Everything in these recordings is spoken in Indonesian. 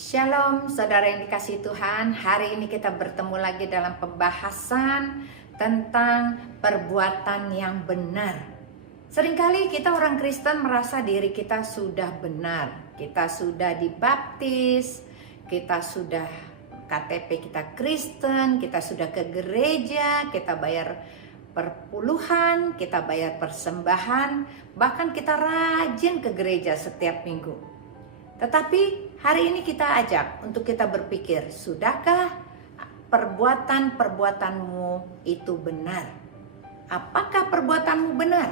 Shalom saudara yang dikasihi Tuhan. Hari ini kita bertemu lagi dalam pembahasan tentang perbuatan yang benar. Seringkali kita orang Kristen merasa diri kita sudah benar. Kita sudah dibaptis, kita sudah KTP kita Kristen, kita sudah ke gereja, kita bayar perpuluhan, kita bayar persembahan, bahkan kita rajin ke gereja setiap minggu. Tetapi hari ini kita ajak untuk kita berpikir, sudahkah perbuatan-perbuatanmu itu benar? Apakah perbuatanmu benar?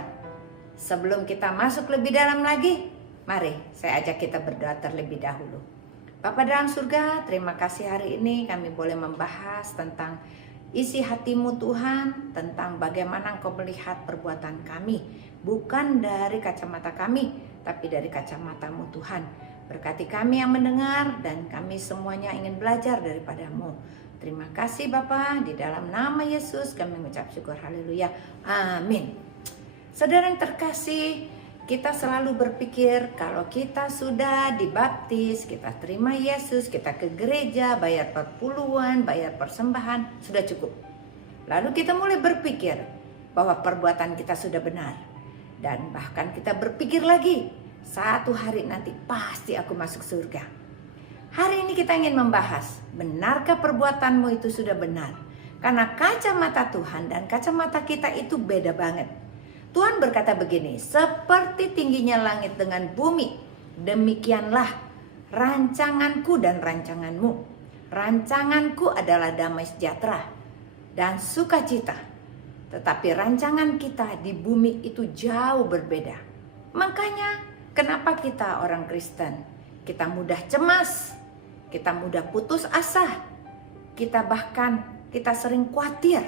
Sebelum kita masuk lebih dalam lagi, mari saya ajak kita berdoa terlebih dahulu. Bapa dalam surga, terima kasih hari ini kami boleh membahas tentang isi hatimu Tuhan, tentang bagaimana Engkau melihat perbuatan kami. Bukan dari kacamata kami, tapi dari kacamatamu Tuhan. Berkati kami yang mendengar dan kami semuanya ingin belajar daripadamu. Terima kasih Bapa, di dalam nama Yesus kami mengucap syukur, haleluya, amin. Saudara yang terkasih, kita selalu berpikir kalau kita sudah dibaptis, kita terima Yesus, kita ke gereja, bayar perpuluhan, bayar persembahan, sudah cukup. Lalu kita mulai berpikir bahwa perbuatan kita sudah benar. Dan bahkan kita berpikir lagi, satu hari nanti pasti aku masuk surga. Hari ini kita ingin membahas, benarkah perbuatanmu itu sudah benar? Karena kacamata Tuhan dan kacamata kita itu beda banget. Tuhan berkata begini, seperti tingginya langit dengan bumi, demikianlah rancanganku dan rancanganmu. Rancanganku adalah damai sejahtera dan sukacita. Tetapi rancangan kita di bumi itu jauh berbeda. Makanya kenapa kita orang Kristen, kita mudah cemas, kita mudah putus asa, kita sering khawatir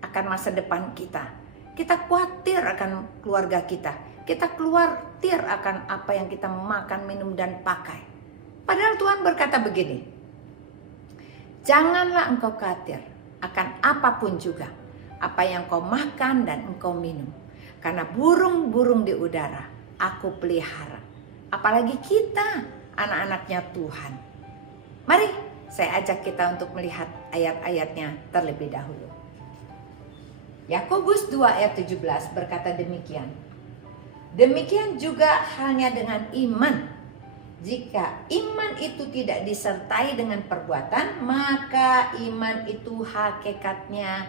akan masa depan kita. Kita khawatir akan keluarga kita khawatir akan apa yang kita makan, minum, dan pakai. Padahal Tuhan berkata begini, janganlah engkau khawatir akan apapun juga, apa yang kau makan dan engkau minum. Karena burung-burung di udara aku pelihara. Apalagi kita, anak-anaknya Tuhan. Mari saya ajak kita untuk melihat ayat-ayatnya terlebih dahulu. Yakobus 2 ayat 17 berkata demikian. Demikian juga halnya dengan iman. Jika iman itu tidak disertai dengan perbuatan, maka iman itu hakikatnya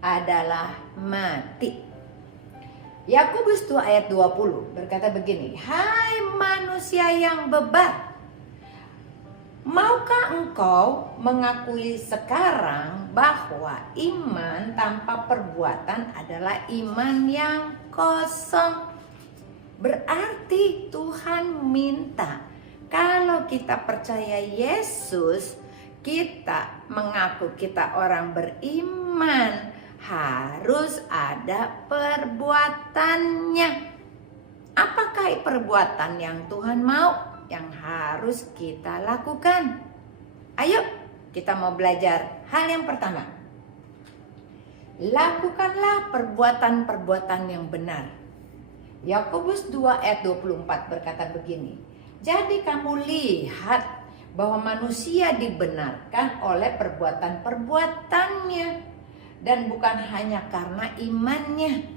adalah mati. Yakobus 2 ayat 20 berkata begini, hai manusia yang bebal, maukah engkau mengakui sekarang bahwa iman tanpa perbuatan adalah iman yang kosong? Berarti Tuhan minta kalau kita percaya Yesus, kita mengaku kita orang beriman, harus ada perbuatannya. Apakah perbuatan yang Tuhan mau, yang harus kita lakukan? Ayo kita mau belajar hal yang pertama. Lakukanlah perbuatan-perbuatan yang benar. Yakobus 2 ayat 24 berkata begini, jadi kamu lihat bahwa manusia dibenarkan oleh perbuatan-perbuatannya dan bukan hanya karena imannya.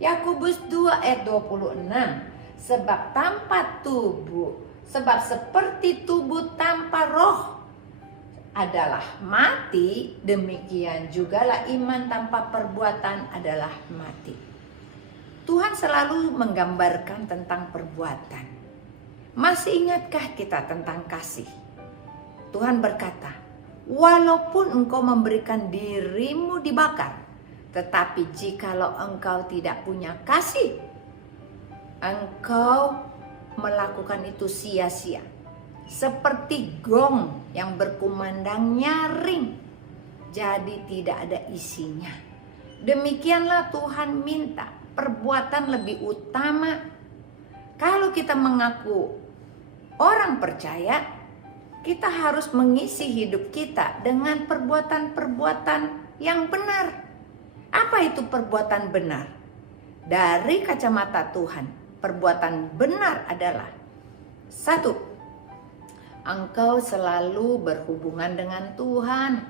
Yakobus 2 ayat 26, sebab seperti tubuh tanpa roh adalah mati, demikian jugalah iman tanpa perbuatan adalah mati. Tuhan selalu menggambarkan tentang perbuatan. Masih ingatkah kita tentang kasih? Tuhan berkata, walaupun engkau memberikan dirimu dibakar, tetapi jikalau engkau tidak punya kasih, engkau melakukan itu sia-sia. Seperti gong yang berkumandang nyaring, jadi tidak ada isinya. Demikianlah Tuhan minta perbuatan lebih utama. Kalau kita mengaku orang percaya, kita harus mengisi hidup kita dengan perbuatan-perbuatan yang benar. Apa itu perbuatan benar? Dari kacamata Tuhan, perbuatan benar adalah 1. engkau selalu berhubungan dengan Tuhan,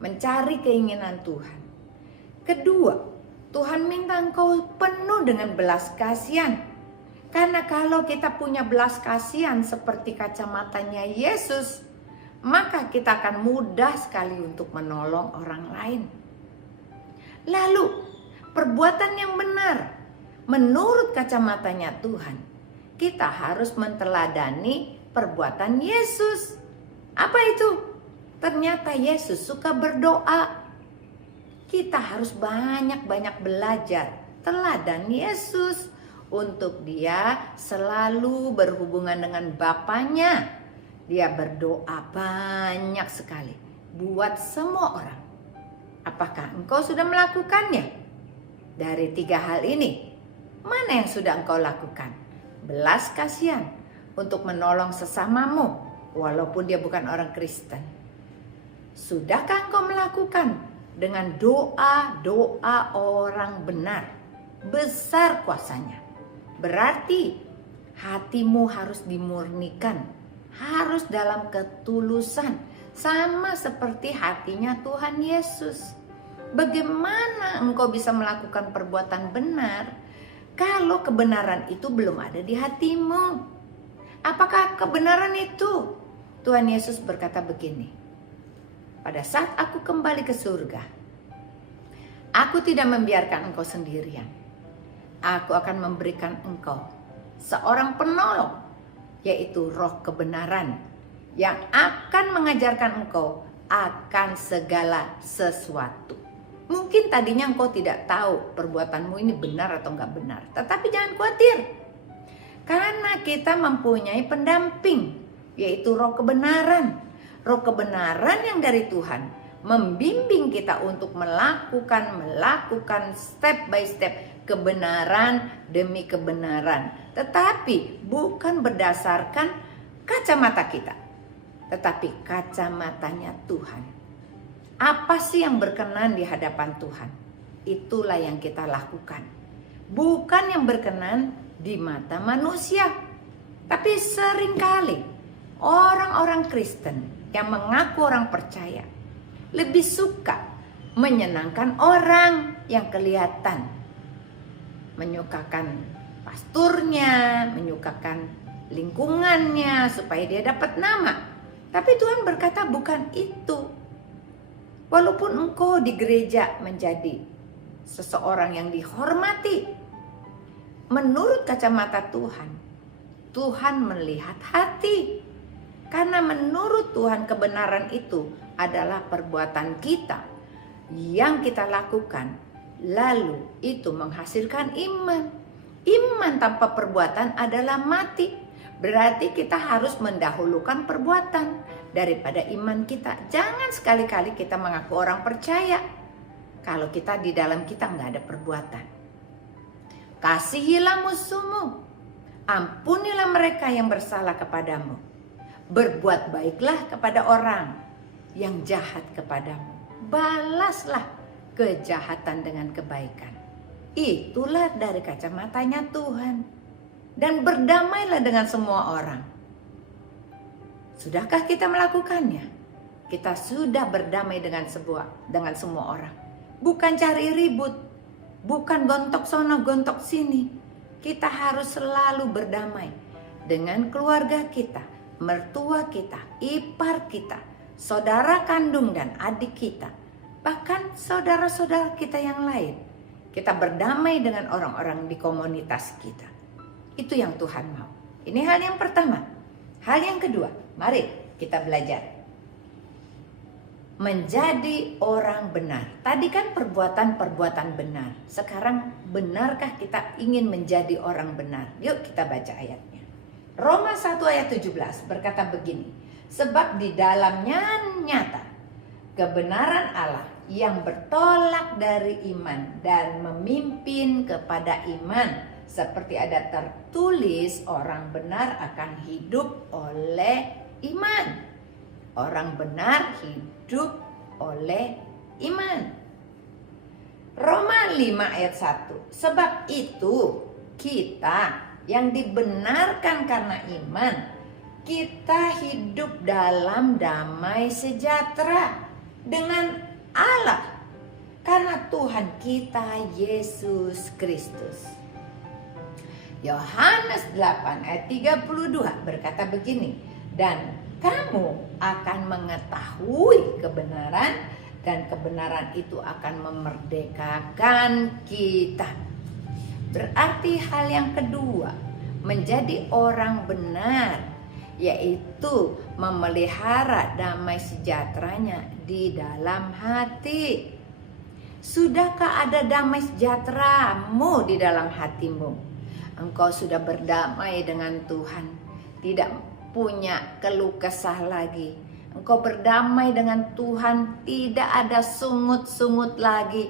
mencari keinginan Tuhan. Kedua, Tuhan minta engkau penuh dengan belas kasihan. Karena kalau kita punya belas kasihan seperti kacamatanya Yesus, maka kita akan mudah sekali untuk menolong orang lain. Lalu, perbuatan yang benar menurut kacamatanya Tuhan, kita harus menteladani perbuatan Yesus. Apa itu? Ternyata Yesus suka berdoa. Kita harus banyak-banyak belajar teladan Yesus untuk dia selalu berhubungan dengan Bapanya. Dia berdoa banyak sekali buat semua orang. Apakah engkau sudah melakukannya? Dari 3 hal ini, mana yang sudah engkau lakukan? Belas kasihan untuk menolong sesamamu walaupun dia bukan orang Kristen. Sudahkah engkau melakukan dengan doa-doa orang benar? Besar kuasanya. Berarti hatimu harus dimurnikan, harus dalam ketulusan, sama seperti hatinya Tuhan Yesus. Bagaimana engkau bisa melakukan perbuatan benar kalau kebenaran itu belum ada di hatimu? Apakah kebenaran itu? Tuhan Yesus berkata begini, pada saat aku kembali ke surga, aku tidak membiarkan engkau sendirian. Aku akan memberikan engkau seorang penolong, yaitu Roh kebenaran, yang akan mengajarkan engkau akan segala sesuatu. Mungkin tadinya engkau tidak tahu perbuatanmu ini benar atau enggak benar, tetapi jangan khawatir, karena kita mempunyai pendamping, yaitu Roh kebenaran. Roh kebenaran yang dari Tuhan membimbing kita untuk melakukan step by step, kebenaran demi kebenaran, tetapi bukan berdasarkan kacamata kita, tetapi kacamatanya Tuhan. Apa sih yang berkenan di hadapan Tuhan? Itulah yang kita lakukan, bukan yang berkenan di mata manusia. Tapi seringkali orang-orang Kristen yang mengaku orang percaya lebih suka menyenangkan orang yang kelihatan, menyukakan pasturnya, menyukakan lingkungannya supaya dia dapat nama. Tapi Tuhan berkata bukan itu. Walaupun engkau di gereja menjadi seseorang yang dihormati, menurut kacamata Tuhan, Tuhan melihat hati. Karena menurut Tuhan kebenaran itu adalah perbuatan kita yang kita lakukan, lalu itu menghasilkan iman. Iman tanpa perbuatan adalah mati. Berarti kita harus mendahulukan perbuatan daripada iman kita. Jangan sekali-kali kita mengaku orang percaya kalau kita di dalam kita nggak ada perbuatan. Kasihilah musuhmu, ampunilah mereka yang bersalah kepadamu. Berbuat baiklah kepada orang yang jahat kepadamu. Balaslah kejahatan dengan kebaikan. Itulah dari kacamatanya Tuhan. Dan berdamailah dengan semua orang. Sudahkah kita melakukannya? Kita sudah berdamai dengan semua orang. Bukan cari ribut, bukan gontok sono gontok sini. Kita harus selalu berdamai dengan keluarga kita, mertua kita, ipar kita, saudara kandung dan adik kita, bahkan saudara-saudara kita yang lain. Kita berdamai dengan orang-orang di komunitas kita. Itu yang Tuhan mau. Ini hal yang pertama. Hal yang kedua, mari kita belajar menjadi orang benar. Tadi kan perbuatan-perbuatan benar. Sekarang benarkah kita ingin menjadi orang benar? Yuk kita baca ayatnya. Roma 1 ayat 17 berkata begini, sebab di dalamnya nyata kebenaran Allah yang bertolak dari iman dan memimpin kepada iman, seperti ada tertulis, orang benar akan hidup oleh iman. Orang benar hidup oleh iman. Roma 5 ayat 1, sebab itu kita yang dibenarkan karena iman kita hidup dalam damai sejahtera dengan Allah karena Tuhan kita Yesus Kristus. Yohanes 8 ayat 32 berkata begini, dan kamu akan mengetahui kebenaran dan kebenaran itu akan memerdekakan kita. Berarti hal yang kedua, menjadi orang benar, yaitu memelihara damai sejahteranya di dalam hati. Sudahkah ada damai sejahteramu di dalam hatimu? Engkau sudah berdamai dengan Tuhan, tidak punya keluh kesah lagi. Engkau berdamai dengan Tuhan, tidak ada sungut-sungut lagi.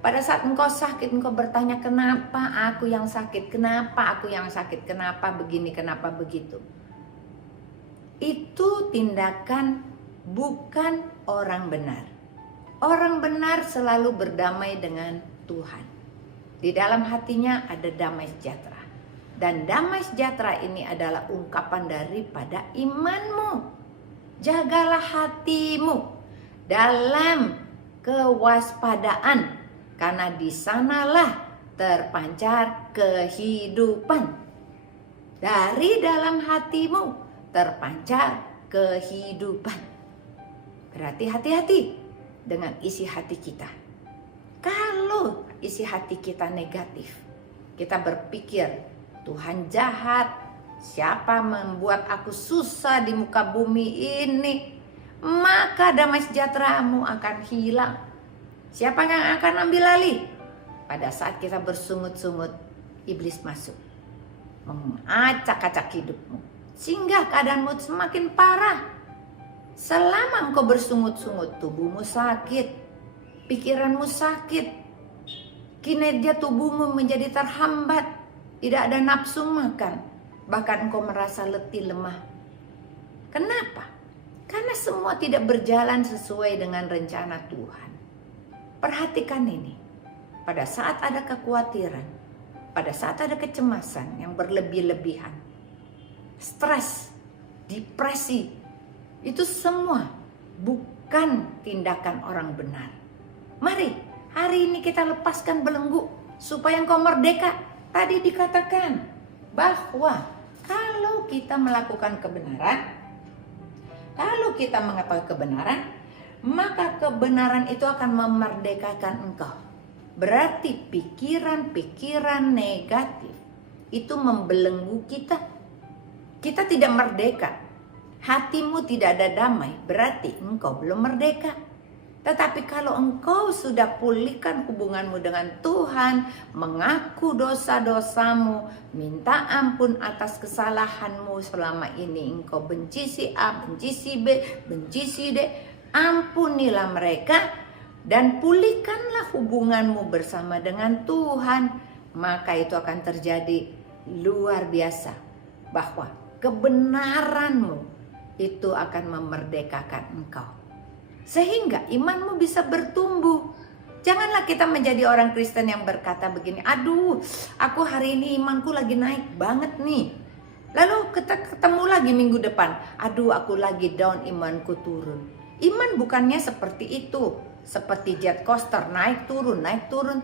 Pada saat engkau sakit, engkau bertanya, kenapa aku yang sakit? Kenapa aku yang sakit? Kenapa begini? Kenapa begitu? Itu tindakan bukan orang benar. Orang benar selalu berdamai dengan Tuhan. Di dalam hatinya ada damai sejahtera. Dan damai sejahtera ini adalah ungkapan daripada imanmu. Jagalah hatimu dalam kewaspadaan, karena di sanalah terpancar kehidupan. Dari dalam hatimu terpancar kehidupan. Berarti hati-hati dengan isi hati kita. Kalau isi hati kita negatif, kita berpikir Tuhan jahat, siapa membuat aku susah di muka bumi ini, maka damai sejahteramu akan hilang. Siapa yang akan ambil alih? Pada saat kita bersungut-sungut, iblis masuk, mengacak-acak hidupmu, sehingga keadaanmu semakin parah. Selama engkau bersungut-sungut, tubuhmu sakit, pikiranmu sakit, kinerja tubuhmu menjadi terhambat, tidak ada nafsu makan, bahkan engkau merasa letih lemah. Kenapa? Karena semua tidak berjalan sesuai dengan rencana Tuhan. Perhatikan ini, pada saat ada kekhawatiran, pada saat ada kecemasan yang berlebih-lebihan, stres, depresi, itu semua bukan tindakan orang benar. Mari, hari ini kita lepaskan belenggu supaya engkau merdeka. Tadi dikatakan bahwa kalau kita melakukan kebenaran, kalau kita mengetahui kebenaran, maka kebenaran itu akan memerdekakan engkau. Berarti pikiran-pikiran negatif itu membelenggu kita. Kita tidak merdeka. Hatimu tidak ada damai, berarti engkau belum merdeka. Tetapi kalau engkau sudah pulihkan hubunganmu dengan Tuhan, mengaku dosa-dosamu, minta ampun atas kesalahanmu selama ini, engkau benci si A, benci si B, benci si D, ampunilah mereka dan pulihkanlah hubunganmu bersama dengan Tuhan. Maka itu akan terjadi luar biasa, bahwa kebenaranmu itu akan memerdekakan engkau, sehingga imanmu bisa bertumbuh. Janganlah kita menjadi orang Kristen yang berkata begini, aduh aku hari ini imanku lagi naik banget nih. Lalu ketemu lagi minggu depan, aduh aku lagi down, imanku turun. Iman bukannya seperti itu, seperti jet coaster, naik turun,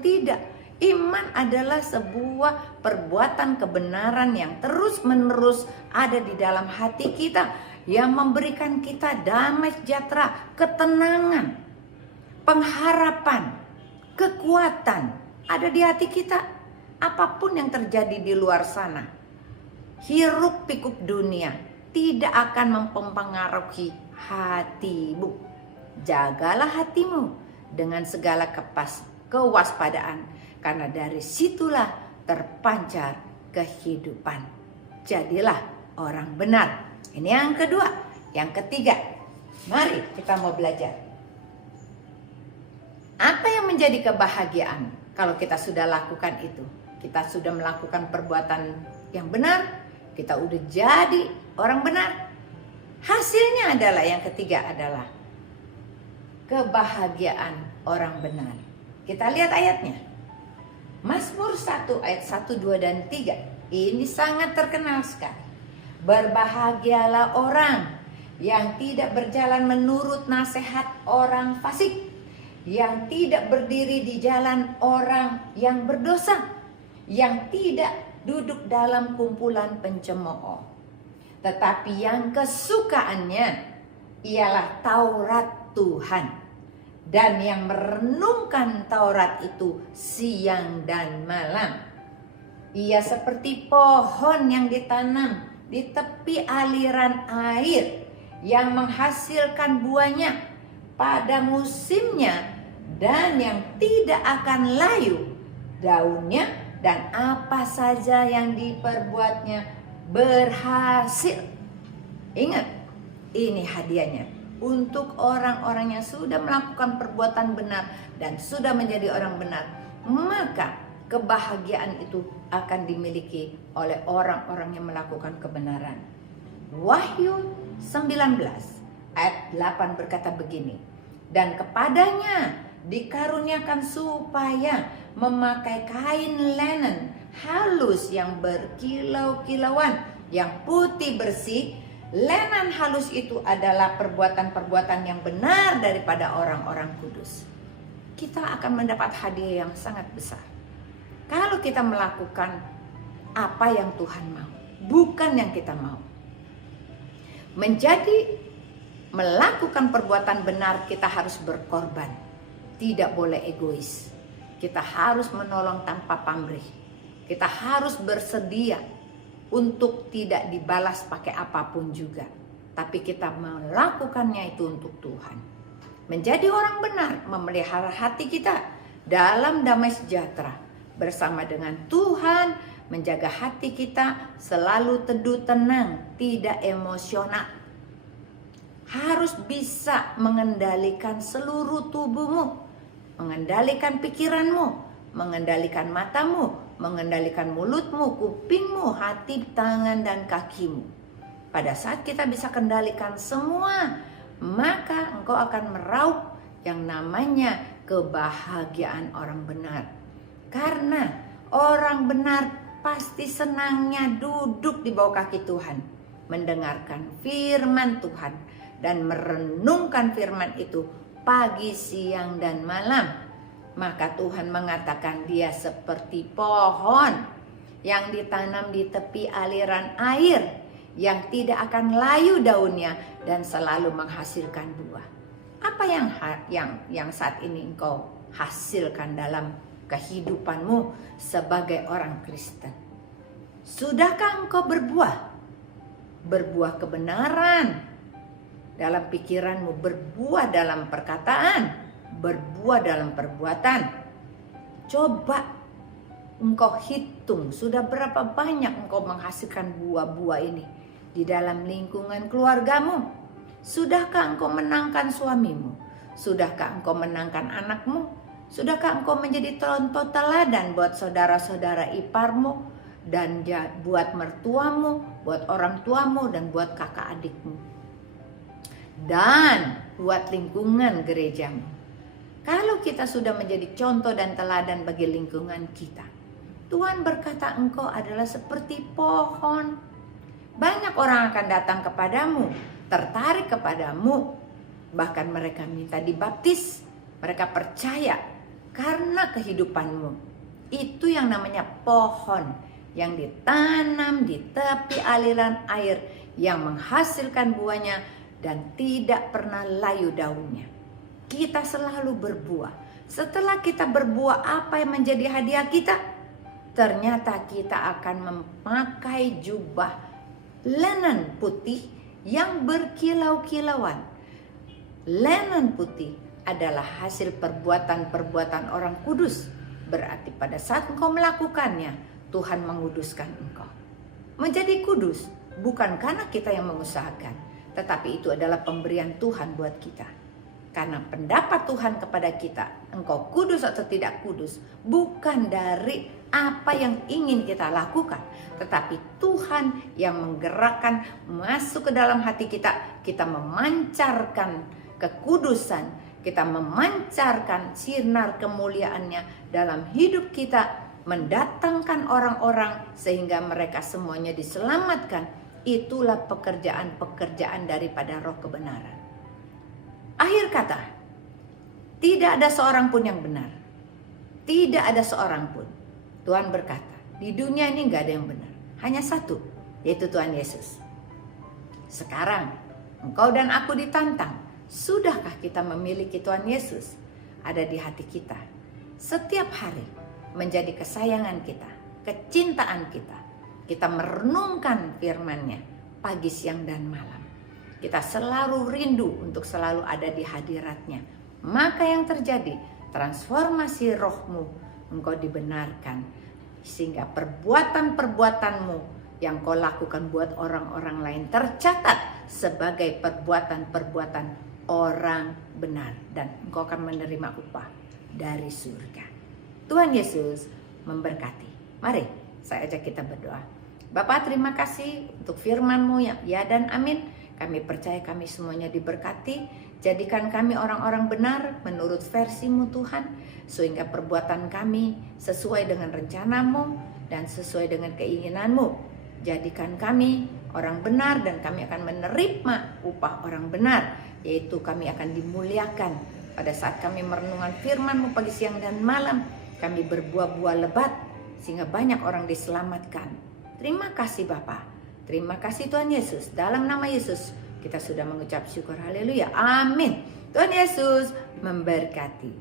tidak. Iman adalah sebuah perbuatan kebenaran yang terus-menerus ada di dalam hati kita, yang memberikan kita damai sejahtera, ketenangan, pengharapan, kekuatan ada di hati kita. Apapun yang terjadi di luar sana, hiruk pikuk dunia tidak akan mempengaruhi hatimu. Jagalah hatimu dengan segala kewaspadaan, karena dari situlah terpancar kehidupan. Jadilah orang benar. Ini yang kedua. Yang ketiga, mari kita mau belajar. Apa yang menjadi kebahagiaan kalau kita sudah lakukan itu? Kita sudah melakukan perbuatan yang benar, kita udah jadi orang benar. Hasilnya adalah, yang ketiga adalah kebahagiaan orang benar. Kita lihat ayatnya. Mazmur 1 ayat 1, 2, dan 3. Ini sangat terkenal sekali. Berbahagialah orang yang tidak berjalan menurut nasihat orang fasik, yang tidak berdiri di jalan orang yang berdosa, yang tidak duduk dalam kumpulan pencemooh. Tetapi yang kesukaannya ialah Taurat Tuhan, dan yang merenungkan Taurat itu siang dan malam. Ia seperti pohon yang ditanam di tepi aliran air, yang menghasilkan buahnya pada musimnya, dan yang tidak akan layu daunnya, dan apa saja yang diperbuatnya berhasil. Ingat, ini hadiahnya untuk orang-orang yang sudah melakukan perbuatan benar dan sudah menjadi orang benar. Maka kebahagiaan itu akan dimiliki oleh orang-orang yang melakukan kebenaran. Wahyu 19 ayat 8 berkata begini, dan kepadanya dikaruniakan supaya memakai kain linen halus yang berkilau-kilauan, yang putih bersih. Linen halus itu adalah perbuatan-perbuatan yang benar daripada orang-orang kudus. Kita akan mendapat hadiah yang sangat besar kalau kita melakukan apa yang Tuhan mau, bukan yang kita mau. Melakukan perbuatan benar, kita harus berkorban. Tidak boleh egois. Kita harus menolong tanpa pamrih. Kita harus bersedia untuk tidak dibalas pakai apapun juga. Tapi kita melakukannya itu untuk Tuhan. Menjadi orang benar, memelihara hati kita dalam damai sejahtera bersama dengan Tuhan, menjaga hati kita selalu teduh tenang, tidak emosional. Harus bisa mengendalikan seluruh tubuhmu, mengendalikan pikiranmu, mengendalikan matamu, mengendalikan mulutmu, kupingmu, hati, tangan, dan kakimu. Pada saat kita bisa kendalikan semua, maka engkau akan meraup yang namanya kebahagiaan orang benar. Karena orang benar pasti senangnya duduk di bawah kaki Tuhan, mendengarkan firman Tuhan, dan merenungkan firman itu pagi, siang, dan malam. Maka Tuhan mengatakan dia seperti pohon yang ditanam di tepi aliran air, yang tidak akan layu daunnya dan selalu menghasilkan buah. Apa yang saat ini engkau hasilkan dalam kehidupanmu sebagai orang Kristen? Sudahkah engkau berbuah? Berbuah kebenaran dalam pikiranmu, berbuah dalam perkataan, berbuah dalam perbuatan. Coba engkau hitung sudah berapa banyak engkau menghasilkan buah-buah ini di dalam lingkungan keluargamu. Sudahkah engkau menangkan suamimu? Sudahkah engkau menangkan anakmu? Sudahkah engkau menjadi contoh teladan buat saudara-saudara iparmu, dan buat mertuamu, buat orang tuamu, dan buat kakak adikmu, dan buat lingkungan gerejamu? Kalau kita sudah menjadi contoh dan teladan bagi lingkungan kita, Tuhan berkata engkau adalah seperti pohon. Banyak orang akan datang kepadamu, tertarik kepadamu, bahkan mereka minta dibaptis. Mereka percaya karena kehidupanmu. Itu yang namanya pohon yang ditanam di tepi aliran air, yang menghasilkan buahnya dan tidak pernah layu daunnya. Kita selalu berbuah. Setelah kita berbuah, apa yang menjadi hadiah kita? Ternyata kita akan memakai jubah linen putih yang berkilau-kilauan. Linen putih adalah hasil perbuatan-perbuatan orang kudus. Berarti pada saat engkau melakukannya, Tuhan menguduskan engkau. Menjadi kudus bukan karena kita yang mengusahakan, tetapi itu adalah pemberian Tuhan buat kita. Karena pendapat Tuhan kepada kita, engkau kudus atau tidak kudus, bukan dari apa yang ingin kita lakukan, tetapi Tuhan yang menggerakkan masuk ke dalam hati kita. Kita memancarkan kekudusan, kita memancarkan sinar kemuliaannya dalam hidup kita, mendatangkan orang-orang sehingga mereka semuanya diselamatkan. itulah pekerjaan-pekerjaan daripada roh kebenaran. Akhir kata, tidak ada seorang pun yang benar. Tidak ada seorang pun. Tuhan berkata, di dunia ini gak ada yang benar. Hanya satu, yaitu Tuhan Yesus. Sekarang, engkau dan aku ditantang. Sudahkah kita memiliki Tuhan Yesus ada di hati kita? Setiap hari menjadi kesayangan kita, kecintaan kita. Kita merenungkan firman-Nya pagi, siang, dan malam. Kita selalu rindu untuk selalu ada di hadirat-Nya. Maka yang terjadi, transformasi rohmu, engkau dibenarkan. Sehingga perbuatan-perbuatanmu yang kau lakukan buat orang-orang lain tercatat sebagai perbuatan-perbuatan orang benar. Dan engkau akan menerima upah dari surga. Tuhan Yesus memberkati. Mari saya ajak kita berdoa. Bapa, terima kasih untuk firman-Mu yang ya dan amin. Kami percaya kami semuanya diberkati. Jadikan kami orang-orang benar menurut versi-Mu Tuhan. Sehingga perbuatan kami sesuai dengan rencana-Mu dan sesuai dengan keinginan-Mu. Jadikan kami orang benar dan kami akan menerima upah orang benar. Yaitu kami akan dimuliakan pada saat kami merenungkan firman-Mu pagi, siang, dan malam. Kami berbuah-buah lebat sehingga banyak orang diselamatkan. Terima kasih Bapa. Terima kasih Tuhan Yesus. Dalam nama Yesus kita sudah mengucap syukur. Haleluya. Amin. Tuhan Yesus memberkati.